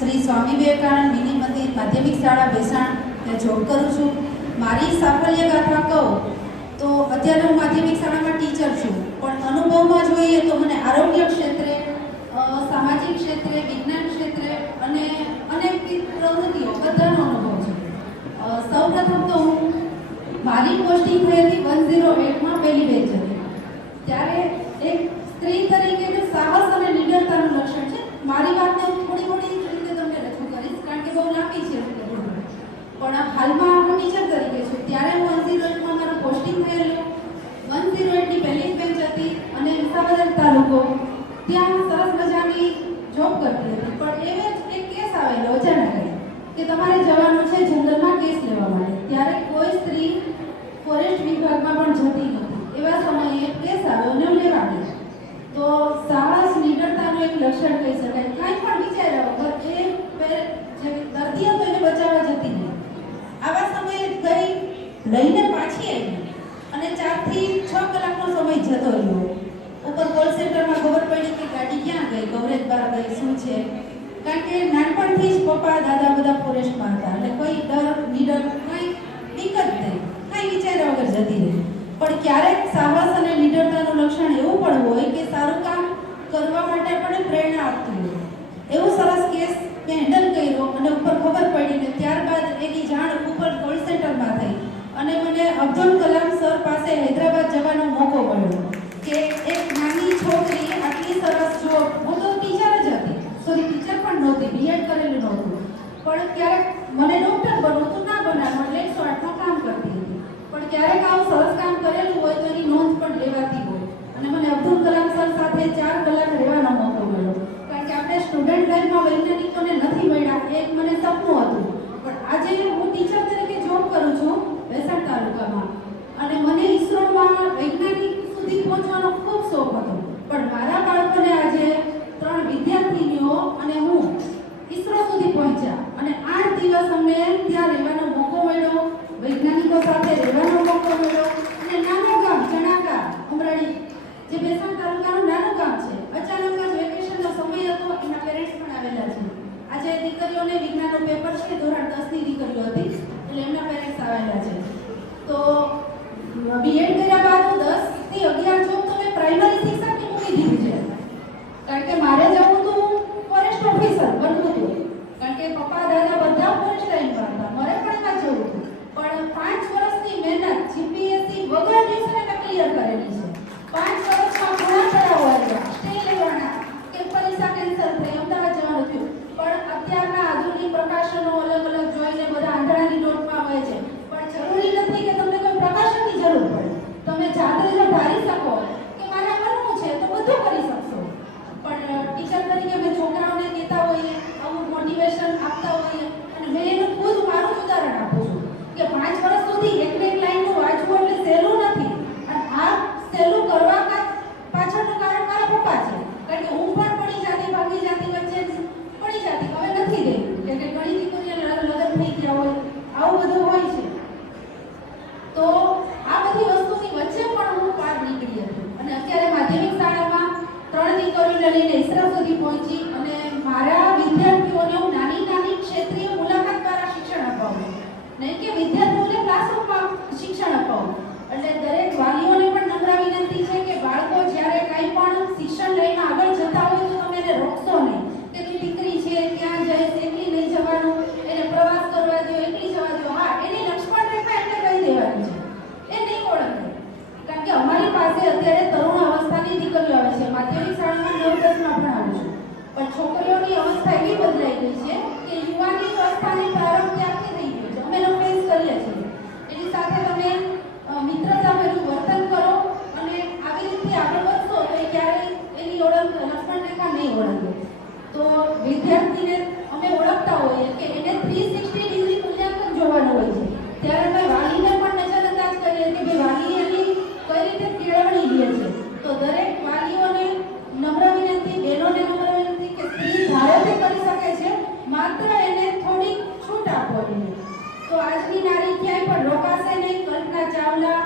Shri Swami Vivekananda mini મંદિર માધ્યમિક શાળા ભેસાણ ત્યાં જોબ કરું છું. મારી સાફલ્ય ગાથા કહું તો અત્યારે હું માધ્યમિક શાળામાં ટીચર છું, પણ અનુભવમાં જોઈએ તો મને આરોગ્ય ક્ષેત્રે, સામાજિક ક્ષેત્રે, વિજ્ઞાન ક્ષેત્રે અને અનેક પ્રવૃત્તિઓ બધાનો અનુભવ છે. સૌપ્રથમ તો હું મારી પોસ્ટિંગ થઈ હતી 108માં પહેલી બેચ હતી. ત્યારે એક સ્ત્રી તરીકે સાહસ અને નિડરતાનું લક્ષણ છે. મારી વાતને હું થોડી રીતે તમને રજૂ કરીશ, કારણ કે બહુ લાંબી છે. પણ હાલમાં હું ટીચર તરીકે છું. ત્યારે હું 108માં મારું પોસ્ટિંગ થયેલું. 108ની પહેલી બેચ હતી અને વિસાવદર તાલુકો ત્યાં સરસ મજાની જોબ કરતી હતી. પણ એવે જ એક કેસ આવેલો અચાનક કે તમારે જવાનું છે જંગલમાં કેસ લેવા માટે. ત્યારે કોઈ સ્ત્રી ફોરેસ્ટ વિભાગમાં પણ જતી નથી. એવા સમયે કેસ આવ્યો અને લેવા ગઈ. તો સાહસ નિડરતાનું એક લક્ષણ કહી શકાય. કાંઈ પણ વિચાર્યા વગર એ જે દર્દી હતો એને બચાવવા જતી હતી. આવા સમયે ગઈ, લઈને પાછી આવી અને 4 થી 6 કલાકનો સમય જતો રહ્યો. ઉપર કોલ સેન્ટરમાં ખબર પડી કે ગાડી ક્યાં ગઈ, કવરેજ બહાર ગઈ, શું છે. કારણ કે નાનપણથી જ પપ્પા દાદા બધા ફોરેસ્ટમાં હતા એટલે કોઈ ડર નિડર કંઈ બીક જ નહીં, કંઈ વિચાર્યા વગર જતી રહી. પણ ક્યારેક સાહસ અને નિડરતાનું લક્ષણ એવું પણ હોય કે સારું કામ કરવા માટે આપણને પ્રેરણા આપતું હોય. એવું સરસ કેસ મેં હેન્ડલ કર્યો અને ઉપર ખબર પડી ને ત્યારબાદ એની જાણ ઉપર કોલ સેન્ટરમાં થઈ અને મને અબ્દુલ કલામ સર પાસે હૈદરાબાદ જવાનો મોકો મળ્યો કે એક નાની છોકરી આટલી સરસ જોબ, હું તો ટીચર જ હતી, સોરી ટીચર પણ નહોતી, બીએડ કરેલું નહોતું, પણ ક્યારેક મને ડૉક્ટર બનવું તો ના બનાવ એટલે 108માં કામ કરતી હતી. પણ ક્યારેક આવું સરસ કામ કરેલું હોય તો એની નોંધ પણ લેવાતી હોય અને મને અબ્દુલ કલામ સર સાથે 4 કલાક રહેવાનો મોકો મળ્યો. કારણ કે આપણે સ્ટુડન્ટ લાઈફમાં વૈજ્ઞાનિકોને નથી મળ્યા, એક મને સપનું હતું. પણ આજે હું ટીચર તરીકે જોબ કરું છું ભેસાણ તાલુકામાં અને મને ઈસરોમાં વૈજ્ઞાનિક સુધી પહોંચવાનો ખૂબ શોખ હતો. પણ મારા બાળકોને આજે 3 વિદ્યાર્થીનીઓ અને હું ઈસરો સુધી પહોંચ્યા અને 8 દિવસ અમને ત્યાં રહેવાનો મોકો મળ્યો, વૈજ્ઞાનિકો સાથે રહેવાનો મોકો મળ્યો. અને નાનું ગામ ચણાકા ઉમરાળી જે ભેસાણ તાલુકાનું નાનું ગામ છે, અચાનક જ વેકેશનનો સમય હતો, એના પેરેન્ટ્સ પણ આવેલા છે. આજે દીકરીઓને વિજ્ઞાનનું પેપર છે, ધોરણ 10ની દીકરીઓ હતી એટલે એમના પેરેન્ટ્સ આવેલા છે. તો બીએડ કર્યા બાદ 10 થી 11 જોબ તો મેં પ્રાઇમરી શિક્ષકની મૂકી દીધી છે. કારણ કે મારે જવું હતું ફોરેસ્ટ ઓફિસર બનવું હતું, કારણ કે પપ્પા દાદા બધા ફોરેસ્ટ લાઈનમાં હતા, મારે પણ એમાં જવું હતું. પણ 5 વર્ષની મહેનત જીપીએસસી વગર ટ્યુશને મેં ક્લિયર કરેલી છે. 5 વર્ષમાં ઘણા ચડાવો આવ્યા, સ્ટે લેવાના કે પરીક્ષા કેન્સલ થઈ, અમદાવાદ જવાનું થયું. પણ અત્યારના આધુનિક પ્રકાશનો અલગ જોઈને બધા આંધળાની નોટમાં આવે છે. પણ જરૂરી નથી કે તમને કોઈ પ્રકાશનની જરૂર પડે. તમે જાતે જો ધારી શકો કે મારે કરવું છે તો બધું કરી શકશો. પણ ટીચર તરીકે અમે છોકરાઓને કહેતા હોઈએ, આવું મોટિવેશન આપતા હોઈએ અને મેં એનું ખુદ મારું ઉદાહરણ આપું છું કે 5 વર્ષ સુધી એક લાઈનનું વાંચવું એટલે સહેલું નથી. અને આ સહેલું કરવા પાછળનું કારણ મારા પપ્પા છે. કારણ કે હું પણ પડી જાતી, ભાગી જાતી, વચ્ચે પડી જાતી, હવે નથી રહી. એટલે ઘણી દીકરીઓને લગ્ન થઈ ગયા હોય, આવું બધું હોય છે. તો આ બધી વસ્તુની વચ્ચે પણ હું પાર નીકળી હતી અને અત્યારે માધ્યમિક શાળામાં 3 દીકરીઓને લઈને ઈસરો સુધી પહોંચી અને મારા વિદ્યાર્થીઓને હું નાની ક્ષેત્રીય મુલાકાત દ્વારા શિક્ષણ અપાવું, નહીં કે વિદ્યાર્થીઓને ક્લાસરૂમમાં શિક્ષણ અપાવું. એટલે દરેક વાલીઓને પણ નમ્ર વિનંતી છે કે બાળકો જ્યારે કંઈ પણ શિક્ષણ લઈને આગળ જતા હોય તો તમે એને રોકશો નહીં. તેની દીકરી છે ત્યાં જાય, એકલી નહીં જવાનું, એને પ્રવાસ કરવા દો, એકલી જવા દો. હા, એની લક્ષ્મણ રેખા એટલે કહી દેવાની છે, એ નહીં ઓળખે. કારણ કે અમારી પાસે અત્યારે તરુણ અવસ્થાની દીકરીઓ આવે છે. માધ્યમિક શાળામાં 9-10માં ભણાવું છું, પણ છોકરીઓની અવસ્થા એવી બદલાઈ ગઈ છે કે યુવાની અવસ્થાની પ્રારંભ ત્યારથી થઈ ગયો છે. અમે લોકો ફેસ કરીએ છીએ. એની સાથે તમે મિત્રતાભર્યું વર્તન કરો અને આવી રીતે આગળ વધશો તો એ ક્યારેય એની ઓળખ લક્ષ્મણ રેખા નહીં ઓળખે. તો વિદ્યાર્થીને અમે ઓળખતા હોઈએ કે એને 360 ડિગ્રી મૂલ્યાંકન જોવાનું હોય છે. ત્યારે અમે વાલીને પણ નજરઅંદાજ કરીએ કે ભાઈ વાલી એની કઈ રીતે કેળવણી લે છે. તો દરેક વાલીઓને નમ્ર વિનંતી, બહેનોને નમ્ર વિનંતી કે સ્ત્રી ધારે તે કરી શકે છે, માત્ર એને થોડી છૂટ આપો જોઈએ. તો આજની નારી ક્યાંય પણ રોકાશે નહીં. કલ્પના ચાવલા,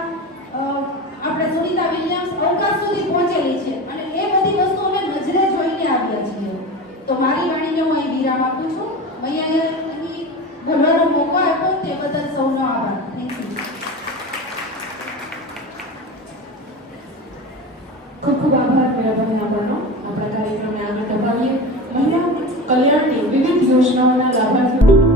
આપણે સુનિતા વિલિયમ્સ અવકાશ સુધી પહોંચેલી છે અને એ બધી વસ્તુ અમે નજરે જોઈને આવ્યા છીએ. તો મારી વાણીને હું અહીં વિરામ આપું છું. યોજનાઓના લાભાર્થીઓ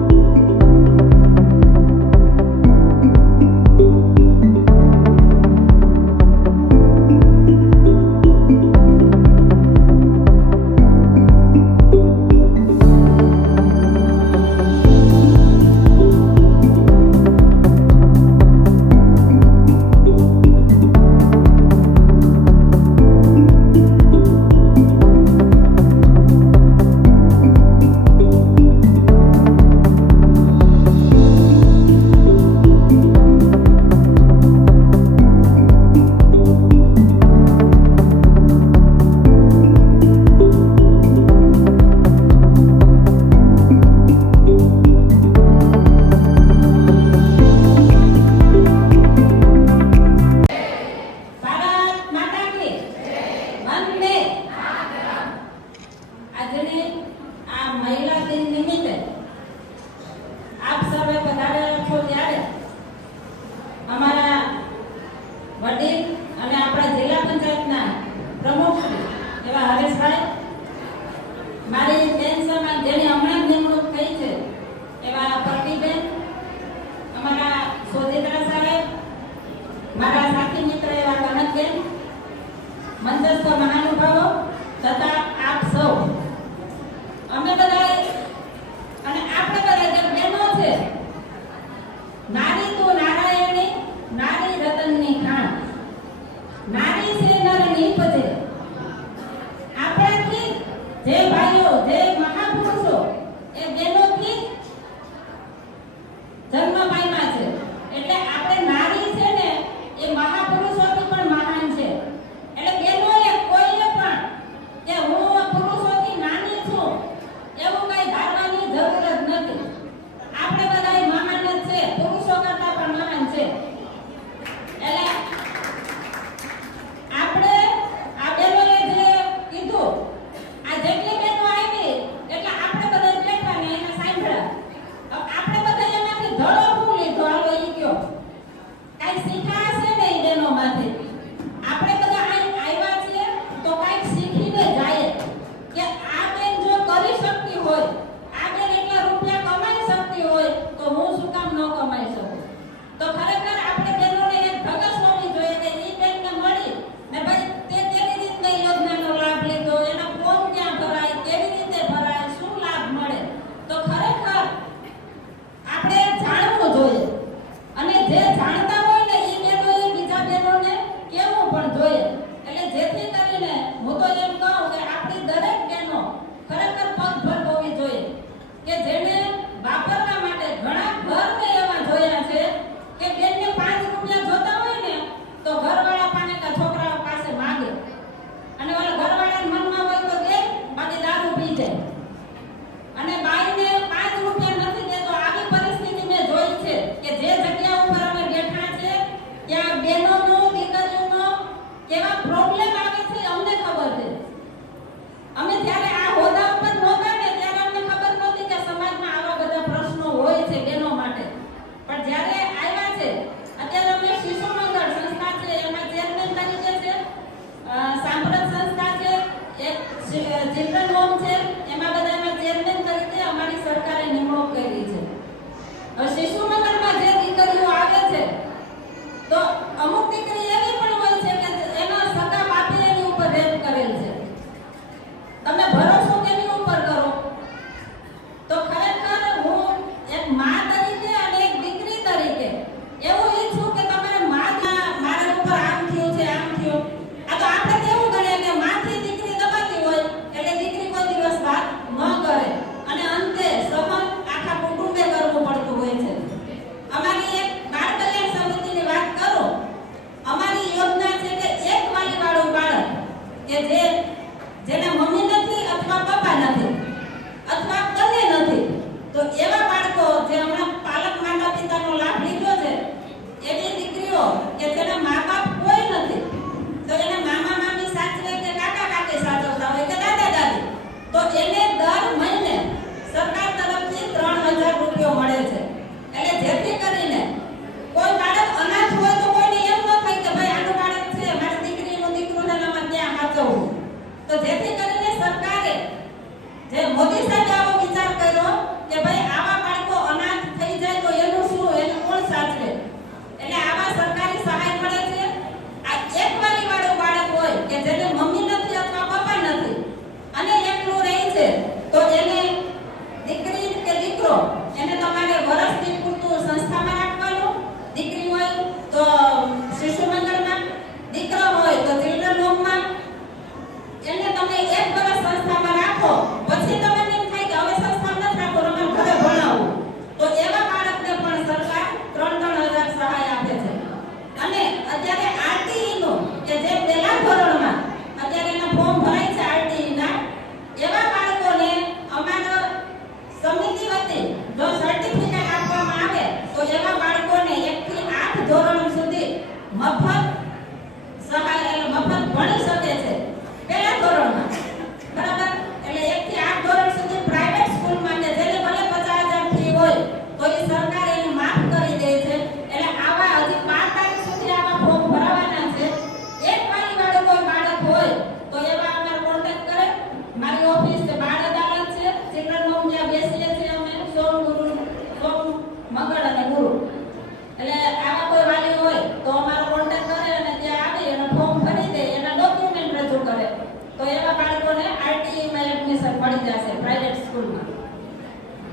સ્કૂલમાં.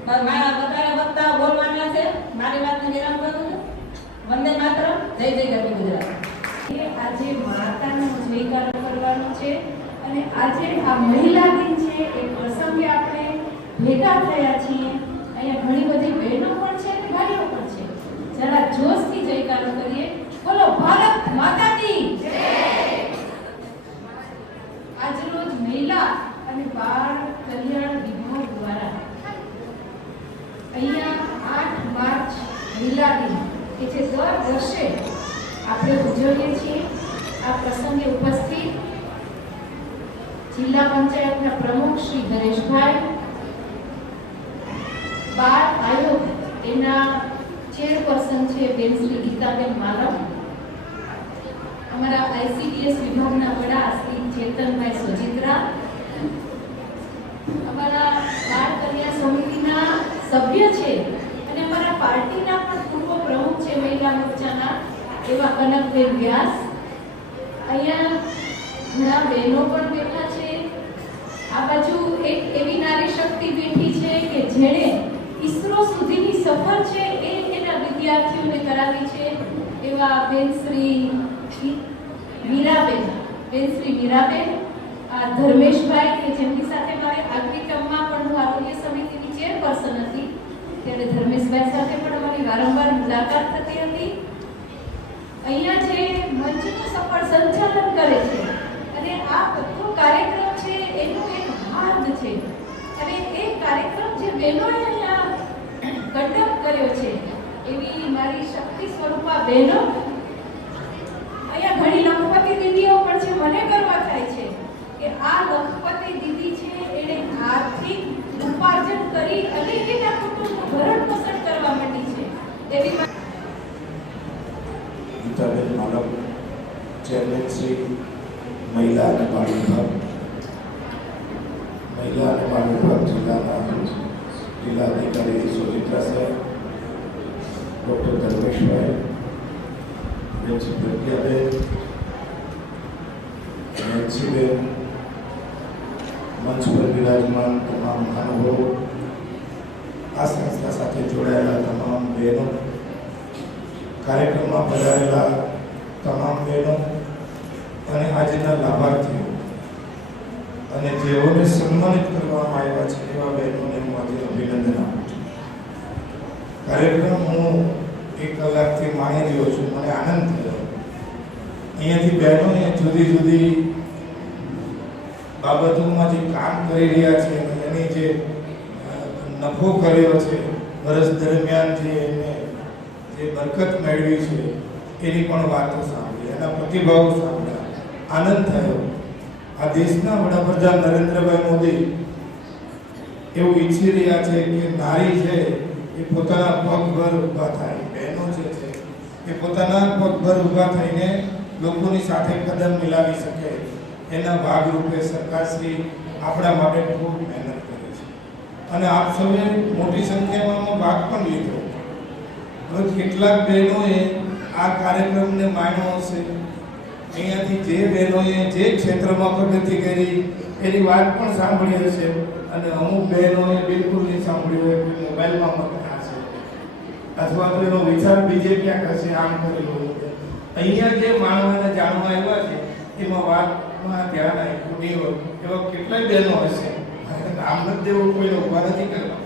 બસ મારા વધારે વક્તા બોલવાના છે. મારી વાતને વિરામ કરું છું. વંદે માતરમ. જય જય ગરવી ગુજરાત. આજે માતાનો જયકારો કરવાનો છે અને આજે આ મહિલા દિન છે એ પ્રસંગે આપણે ભેગા થયા છીએ. અહીંયા ઘણી બધી બહેનો પણ છે અને ભાઈઓ પણ છે. જરા જોશથી જયકારો કરીએ. બોલો ભારત માતા કી જય. આજરોજ મહિલા અને બાળ કલ્યાણ વિભાગ દ્વારા અહીંયા 8 માર્ચ મહિલા દિન કે જે દર વર્ષે આપણે ઉજવીએ છીએ. આ પ્રસંગે ઉપસ્થિત જિલ્લા પંચાયતના પ્રમુખ શ્રી ધરેશભાઈ, બાળ આયોગ એના ચેરપર્સન છે બેન શ્રી ગીતાબેન માલવ, અમારા આઈસીડીએસ વિભાગના વડા શ્રી ચેતનભાઈ સોજિત્રા, અમારા બાળ કલ્યાણ સમિતિના સભ્ય છે અને અમારા પાર્ટીના પણ પૂર્વ પ્રમુખ છે મહિલા મોરચાના એવા કનકબેન વ્યાસ. અહીંયા ઘણા બહેનો પણ બેઠા છે. આ બાજુ એક એવી નારી શક્તિ બેઠી છે કે જેણે ઈસરો સુધીની સફર છે એ એના વિદ્યાર્થીઓને કરાવી છે એવા બેન શ્રી મીરાબેન, આ ધર્મેશભાઈ કે જેમની સાથે મારે આગલી ટર્મમાં પણ હું આરોગ્ય સમિતિની ચેરપર્સન હતી ત્યારે ધર્મેશભાઈ સાથે પણ અમારી વારંવાર મુલાકાત થતી હતી. અહીંયા જે મંચનું સફળ સંચાલન કરે છે અને આ બધો કાર્યક્રમ છે એનો એક ભાગ છે અને એ કાર્યક્રમ જે બહેનોએ અહીંયા કંડક્ટ કર્યો છે એવી મારી શક્તિ સ્વરૂપા બહેનો. અહીંયા ઘણી લખપતિ દીદીઓ પણ છે. મને ગર્વ થાય છે કે આ લખપતિ દીદી છે એણે આર્થિક ઉપાર્જન કરી અને એના કુટુંબનું ભરણ પોષણ કરવા માંડી છે. એવી ગીતાબેન માલવ, ચેરમેન શ્રી મહિલા અને બાળ વિભાગ, મહિલા અને બાળ વિભાગ જિલ્લા અધિકારી સોજિત્રા સાહેબ, ડૉક્ટર ધર્મેશભાઈ, બેન શ્રી પ્રજ્ઞાબેન, નેન્સીબેન, મંચ પર બિરાજમાન તમામ મહાનુભાવો, આ સંસ્થા સાથે જોડાયેલા તમામ બહેનો, કાર્યક્રમમાં પધારેલા તમામ બહેનો અને આજના લાભાર્થીઓ અને જેઓને સન્માનિત કરવામાં આવ્યા છે એવા બહેનોને હું આજે અભિનંદન આપું છું. કાર્યક્રમ હું 1 કલાકથી માણી રહ્યો છું. મને આનંદ થયો. અહીંયાથી બહેનોએ જુદી જુદી બાબતોમાં જે કામ કરી રહ્યા છે એની જે નફો કર્યો છે વર્ષ દરમિયાન જે બરકત મેળવી છે એની પણ વાતો સાંભળી, એના પ્રતિભાવો સાંભળ્યા, આનંદ થયો. આ દેશના વડાપ્રધાન નરેન્દ્રભાઈ મોદી એવું ઈચ્છી રહ્યા છે કે નારી છે એ પોતાના પગભર ઊભા થાય, બહેનો જે છે એ પોતાના પગભર ઊભા થઈને લોકોની સાથે કદમ મિલાવી શકે. એના ભાગરૂપે સરકારશ્રી આપણા માટે ખૂબ મહેનત કરે છે અને આપ સૌએ મોટી સંખ્યામાં ભાગ પણ લીધો. હવે કેટલાક બહેનોએ આ કાર્યક્રમને માણ્યો હશે. અહીંયાથી જે બહેનોએ જે ક્ષેત્રમાં પ્રગતિ કરી એની વાત પણ સાંભળી હશે અને અમુક બહેનોએ બિલકુલ નહીં સાંભળી હોય કે મોબાઈલમાં મતના છે અથવા તો એનો વિચાર બીજે ક્યાંક હશે, આમ કરેલું. અહીંયા જે માણવાને જાણવા આવ્યા છે એમાં વાતમાં ધ્યાન આપ્યું નહીં હોય એવા કેટલાય બહેનો હશે. નામ નથી દેવું, કોઈને ઉભા નથી કરવા.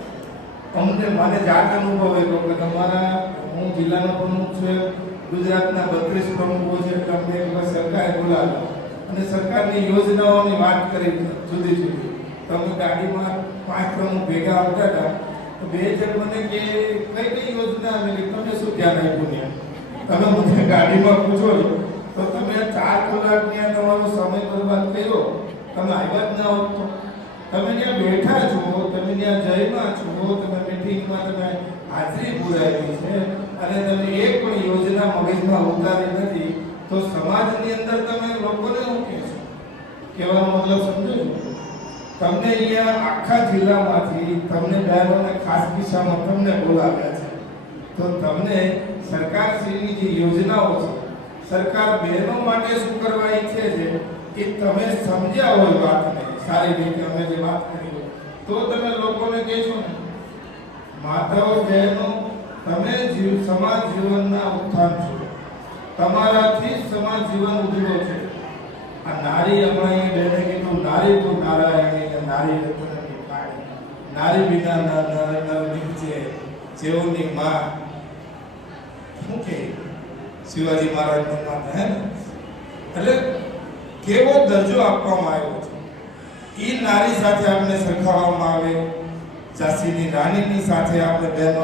અમને મને જાત અનુભવ આવ્યો કે તમારા હું જિલ્લાનો પ્રમુખ છું, ગુજરાતના 32 પ્રમુખો છે એટલે અમને એકવાર સરકારે બોલાવ્યો અને સરકારની યોજનાઓની વાત કરી જુદી જુદી. તમે ગાડીમાં 5 પ્રમુખ ભેગા આવતા હતા તો 2 જણ મને કે કઈ યોજના આવેલી, તમે શું ધ્યાન આપ્યું ને? તમે મને ગાડીમાં પૂછો તો તમે 4 કલાકની તમારો સમય બરબાદ કર્યો, તમે આવ્યા જ ના હોત તો. તમે જ્યાં બેઠા છો, તમે જ્યાં જયમાં છો, તમે મીટિંગમાં તમે હાજરી પુરાવી છે અને તમે એક પણ યોજના મગજમાં ઉતારી નથી તો સમાજની અંદર તમે લોકોને શું કહેશો? કહેવાનો મતલબ સમજો છો? તમને અહીંયા આખા જિલ્લામાંથી તમને બહેનોને ખાસ કિસ્સામાં તમને બોલાવ્યા છે તો તમને સરકારશ્રીની જે યોજનાઓ છે, સરકાર બહેનો માટે શું કરવા ઈચ્છે છે એ તમે સમજ્યા હોય વાતને સારી રીતે, અમે જે વાત કરી તો તો તમે લોકોને કહેશો ને માતાઓ બહેનો તમે સમાજ જીવનના ઉત્થાન છો, તમારાથી સમાજ જીવન ઉજળો છે. આ નારી હમણાં બેને કીધું નારી તો નારાયણી નારી રત્નની પાણી, નારી વિના નર નીપજે જેઓની માં. શું કે શિવાજી મહારાજની માતા હે ને, એટલે કેવો દરજ્જો આપવામાં આવ્યો છે. એ નારી સાથે આપણે સરખાવવામાં આવે, ઝાંસીની રાણીની સાથે આપણે બહેનો,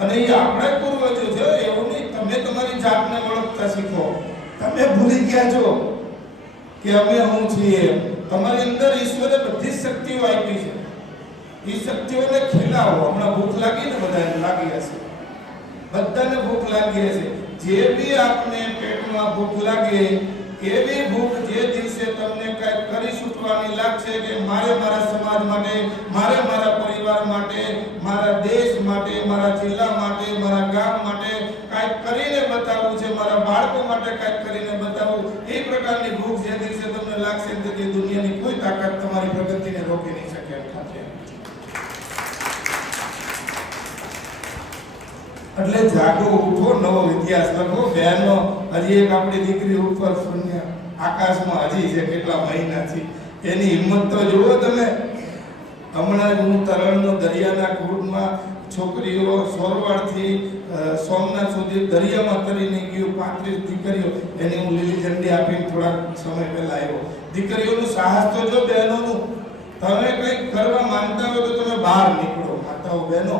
અને એ આપણા પૂર્વજો છે. એવું નહીં તમે તમારી જાતને ઓળખતા શીખો. તમે ભૂલી ગયા છો કે અમે હું છીએ. તમારી અંદર ઈશ્વરે બધી શક્તિઓ આપી છે. એ શક્તિઓને ખીલાવો. હમણાં ભૂખ લાગી ને, બધાને લાગી હશે, બધાને ભૂખ લાગી હશે. જે બી આપને પેટમાં ભૂખ લાગે એવી ભૂખ જે દિવસે તમને કંઈક કરી છૂટવાની લાગશે કે મારે મારા સમાજ માટે, મારે મારા પરિવાર માટે, મારા દેશ માટે, મારા જિલ્લા માટે, મારા ગામ માટે કંઈક કરીને બતાવવું છે, મારા બાળકો માટે કંઈક કરીને બતાવવું, એ પ્રકારની ભૂખ જે દિવસે તમને લાગશે તે દુનિયાની કોઈ તાકાત તમારી પ્રગતિને રોકી નહીં શકે એમ થશે. એટલે જાગો, ઉઠો, નવો ઇતિહાસ લખો. બહેનો, હજી એક આપણી દીકરી ઉપર શૂન્ય આકાશમાં હજી છે, કેટલા મહિનાથી. એની હિંમત તો જુઓ તમે. હમણાં જ હું તરણનો દરિયાના કુંડમાં છોકરીઓ સોરવાડથી સોમનાથ સુધી દરિયામાં તરીને ગયું. 35 દીકરીઓ, એની હું લીલી ઝંડી આપીને થોડાક સમય પહેલા આવ્યો. દીકરીઓનું સાહસ તો જો બહેનોનું. તમે કંઈક કરવા માંગતા હોય તો તમે બહાર નીકળો. માતાઓ બહેનો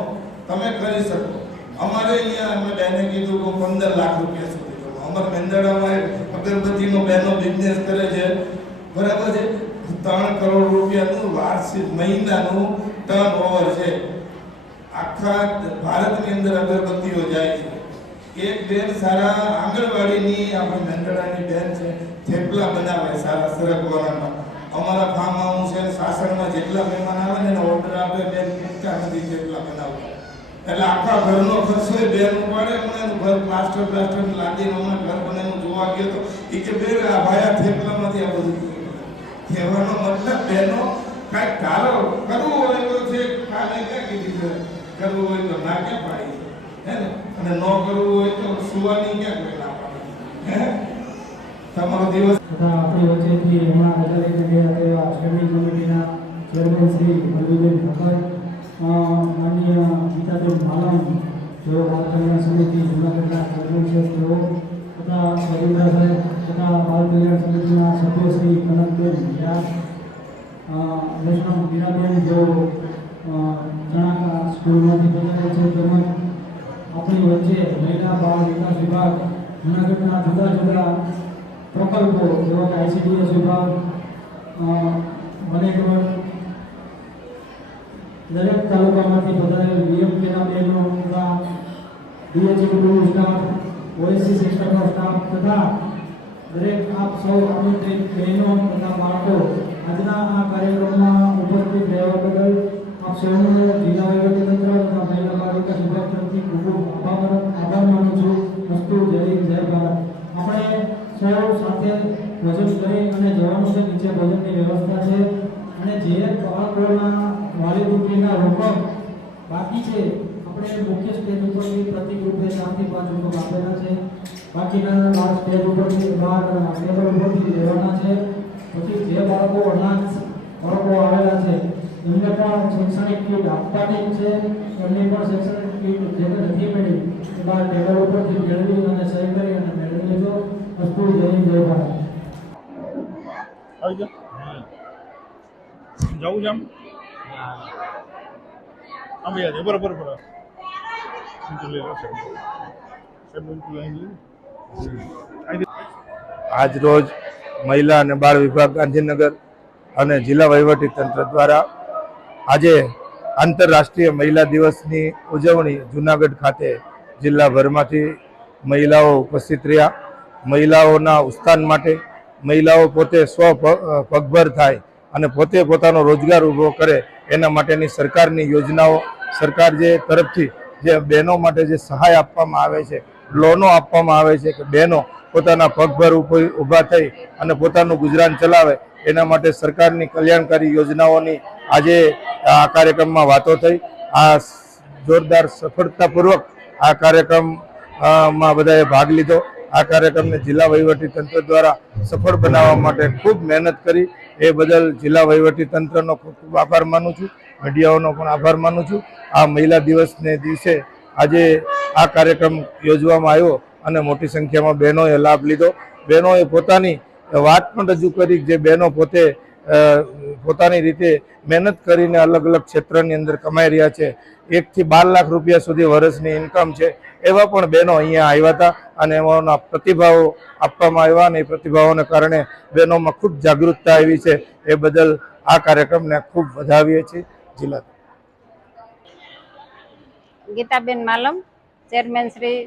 તમે કરી શકો. અમારે અહીંયા અમે બહેને કીધું કે 15 લાખ રૂપિયા સુધી અમારા મેંદડામાં અગરબત્તીનો બહેનો બિઝનેસ કરે છે, બરાબર છે. 3 કરોડ રૂપિયાનું વાર્ષિક મહિનાનું ટર્ન ઓવર છે. આખા ભારતની અંદર અગરબત્તીઓ જાય છે. એક બેન સારા આંગણવાડીની આપણી મેંદડાની બેન છે, થેપલા બનાવે સારા સરગવાના. અમારા ફાર્મ હાઉસ છે, સાસણમાં જેટલા મહેમાન આવે ને એને ઓર્ડર આપે, બેન કેટલા નથી થેપલા બનાવવા. એટલે આખા ઘરનો ખર્ચો એ બેન ઉપાડે. હમણાં એનું ઘર પ્લાસ્ટર લાગીને હમણાં ઘર બનેનું જોવા ગયો તો એ કે બે આ ભાયા થેપલામાંથી આ બધું કહેવાનો મતલબ બહેનો કાંઈક ધારો કરવું હોય તો છે. કાલે ક્યાં કીધી છે કરવું હોય તો ના ક્યાં પાડી હે ને, અને ન કરવું હોય તો સુવાની ક્યાં કોઈ ના પાડે હે. તમારો દિવસ આપણી વચ્ચેથી હમણાં રજા લઈને ગયા તેવા સ્ટેન્ડિંગ કમિટીના ચેરમેન શ્રી મધુબેન ઠક્કર, માનનીય ગીતાબેન માલમ, જેઓ બાળ કલ્યાણ સમિતિ જૂનાગઢના ચેરમેન છે તેઓ, તથા રવિન્દ્ર સાહેબ, તથા બાળ કલ્યાણ સમિતિના સભ્ય શ્રી કનકબેન વ્યાસ, વૈષ્ણવ મીરાબેન જેઓ ચણાકા સ્કૂલમાંથી પધારે છે, તેમજ આપણી વચ્ચે મહિલા બાળ વિકાસ વિભાગ જૂનાગઢના જુદા જુદા પ્રકલ્પો જેવા કે ICDS વિભાગ, મનેકવર, દરેક તાલુકામાંથી પધારેલ VMKના બહેનો તથા DHEW સ્ટાફ, OSC સેક્ટરનો સ્ટાફ તથા દરેક આપ સૌ આમંત્રિત બહેનો તથા બાળકો આજના આ કાર્યક્રમમાં ઉપસ્થિત રહેવા બદલ આપ સૌનો જિલ્લા વહીવટીતંત્ર તથા મહિલા બાળ વિકાસ વિભાગ તરફથી ખૂબ આભાર માનું છું. અસ્તુ. જય હિન્દ, જય ભારત. આપણે સૌ સાથે ભોજન કરી અને જવાનું છે. નીચે ભોજનની વ્યવસ્થા છે અને જે બાળકોના વાલી દીકરીના રકમ બાકી છે આપણે મુખ્ય સ્ટેજ ઉપરથી પ્રતિક રૂપે 4 થી 5 રકમ આપેલા છે. બાકીના બાર સ્ટેજ ઉપરથી બહાર ટેબલ ઉપરથી લેવાના છે. પછી જે બાળકો અનાથ બાળકો આવેલા છે એમને પણ શૈક્ષણિક કીટ આપવાની છે. એમની પણ શૈક્ષણિક કીટ જે નથી મળી એ બહાર ટેબલ ઉપરથી મેળવી અને સહી કરી અને મેળવી લેજો. અસ્તુ. જય હિન્દ, જય ભારત. આવી જાઓ. જવું છે આમ બે આજે બરોબર આજ રોજ મહિલા અને બાળ વિભાગ ગાંધીનગર અને જિલ્લા વહીવટી તંત્ર દ્વારા આજે આંતરરાષ્ટ્રીય મહિલા દિવસની ઉજવણી જૂનાગઢ ખાતે જિલ્લાભરમાંથી મહિલાઓ ઉપસ્થિત રહ્યા. મહિલાઓના ઉત્થાન માટે, મહિલાઓ પોતે પગભર થાય અને પોતે પોતાનો રોજગાર ઊભો કરે એના માટેની સરકારની યોજનાઓ, સરકાર જે તરફથી જે બહેનો માટે જે સહાય આપવામાં આવે છે લોનો આપવામાં આવે છે કે બહેનો પોતાના પગભર ઊભા થઈ અને પોતાનું ગુજરાન ચલાવે એના માટે સરકારની કલ્યાણકારી યોજનાઓની આજે આ કાર્યક્રમમાં વાતો થઈ. આ જોરદાર સફળતાપૂર્વક આ કાર્યક્રમમાં બધાએ ભાગ લીધો. આ કાર્યક્રમને જિલ્લા વહીવટી તંત્ર દ્વારા સફળ બનાવવા માટે ખૂબ મહેનત કરી. એ બદલ જિલ્લા વહીવટી તંત્રનો ખૂબ ખૂબ આભાર માનું છું. મીડિયાઓનો પણ આભાર માનું છું. આ મહિલા દિવસને દિવસે આજે આ કાર્યક્રમ યોજવામાં આવ્યો અને મોટી સંખ્યામાં બહેનોએ લાભ લીધો. બહેનોએ પોતાની વાત પણ રજૂ કરી. જે બહેનો પોતે પોતાની રીતે મહેનત કરીને અલગ અલગ ક્ષેત્રની અંદર કમાઈ રહ્યા છે, 1 થી 12 લાખ રૂપિયા સુધી વર્ષની ઇન્કમ છે, એવા પણ બહેનો અહીંયા આવ્યા હતા અને એમાંના પ્રતિભાવો આપવામાં આવ્યા અને એ પ્રતિભાવોને કારણે બહેનોમાં ખૂબ જાગૃતતા આવી છે. એ બદલ આ કાર્યક્રમને ખૂબ વધાવીએ છીએ. જિલ્લા ગીતાબેન માલમ, ચેરમેન શ્રી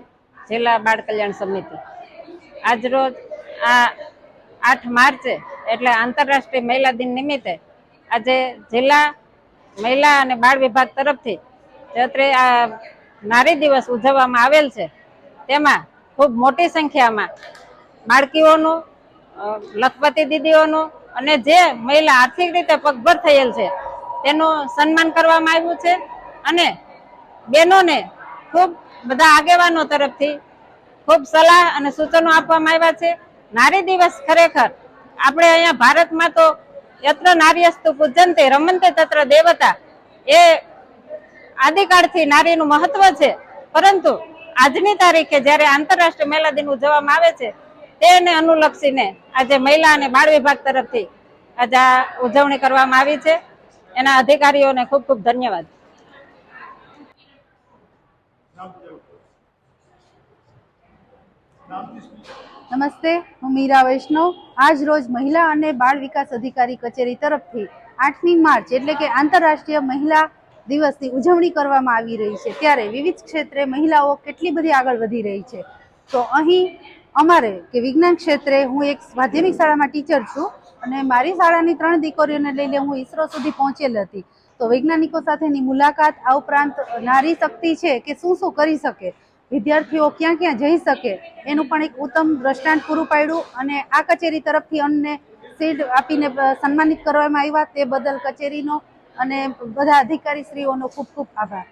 જિલ્લા બાળ કલ્યાણ સમિતિ. આજરોજ આ 8 માર્ચે એટલે આંતરરાષ્ટ્રીય મહિલા દિન નિમિત્તે આજે જિલ્લા મહિલા અને બાળ વિભાગ તરફથી આ નારી દિવસ ઉજવવામાં આવેલ છે. તેમાં ખૂબ મોટી સંખ્યામાં બાળકીઓનું, લખપતિ દીદીઓનું અને જે મહિલા આર્થિક રીતે પગભર થયેલ છે તેનું સન્માન કરવામાં આવ્યું છે અને બહેનોને ખૂબ બધા આગેવાનો તરફથી ખૂબ સલાહ અને સૂચનો આપવામાં આવ્યા છે. નારી દિવસ ખરેખર આપણે અહીંયા ભારતમાં તો યત્ર નાર્યસ્તુ પૂજ્યન્તે રમન્તે તત્ર દેવતા, એ આદિકાળથી નારીનું મહત્વ છે. પરંતુ આજની તારીખે જ્યારે આંતરરાષ્ટ્રીય મહિલા દિન ઉજવવામાં આવે છે તેને અનુલક્ષીને આજે મહિલા અને બાળ વિભાગ તરફથી આજે આ ઉજવણી કરવામાં આવી છે. એના અધિકારીઓને ખૂબ ખૂબ ધન્યવાદ. નમસ્તે, હું મીરા વૈષ્ણવ. આજ રોજ મહિલા અને બાળ વિકાસ અધિકારી કચેરી તરફથી 8મી માર્ચ એટલે કે આંતરરાષ્ટ્રીય મહિલા દિવસની ઉજવણી કરવામાં આવી રહી છે. ત્યારે વિવિધ ક્ષેત્રે મહિલાઓ કેટલી બધી આગળ વધી રહી છે. તો અહીં અમારે કે વિજ્ઞાન ક્ષેત્રે હું એક માધ્યમિક શાળામાં ટીચર છું અને મારી શાળાની 3 દીકરીઓને લઈને હું ઈસરો સુધી પહોંચેલ હતી. તો વૈજ્ઞાનિકો સાથેની મુલાકાત, આ ઉપરાંત નારી શક્તિ છે કે શું શું કરી શકે, વિદ્યાર્થીઓ ક્યાં ક્યાં જઈ શકે, એનું પણ એક ઉત્તમ દ્રષ્ટાંત પૂરું પાડ્યું અને આ કચેરી તરફથી અમને સીડ આપીને સન્માનિત કરવામાં આવ્યા. તે બદલ કચેરીનો અને બધા અધિકારીશ્રીઓનો ખૂબ ખૂબ આભાર.